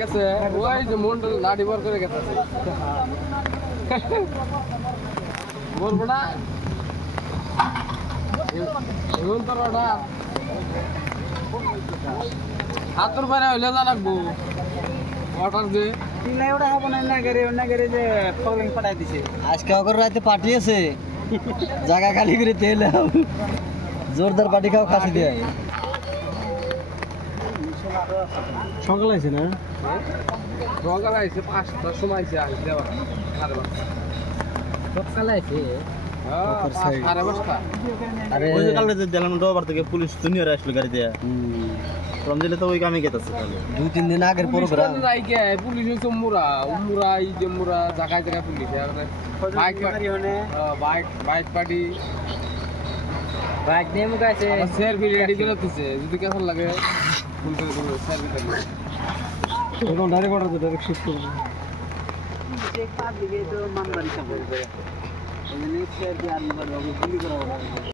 গেছে ওই যে মন্ডল লাঠি বর করে গেছে বলবো না এখন তোর ওটা হাতের বাইরে হইলে জানাকবো অর্ডার দে না ওটা হবে না গাড়ি যে প্রবলেম পাঠাই দিছে আজকে অগর রাতে পার্টি আছে জায়গা খালি করে তেল জোরদার পার্টি খাও খাসি দিয়ে সকাল আছে না সকাল আইছে 5টার সময় আইছে দেওয়া সকাল আছে সাড়ে 5টা আরে ওই যে কালকে দিলাম ডোবার থেকে পুলিশ জুনিয়র আসলো গাড়ি দিয়ে রমজানে তো ওই কামে গেছে তাহলে 2-3 দিন আগের প্রোগ্রাম রাইকে পুলিশ হইছে মুরা এই যে মুরা জায়গায় জায়গায় police bike bike party bike নিয়ে মুখ আছে শেয়ার ফি রেডি করে দিছে যদি কেমন লাগে ফোন করে দেবো শেয়ার ফি দেবো এখন ডাইরেক্ট অর্ডার দিয়ে ডাইরেক্ট শিফট করব চেক পার দিকে তো মামলা দিতে হবে এই নেক্সট ইয়ার কি আর গুলি করা হবে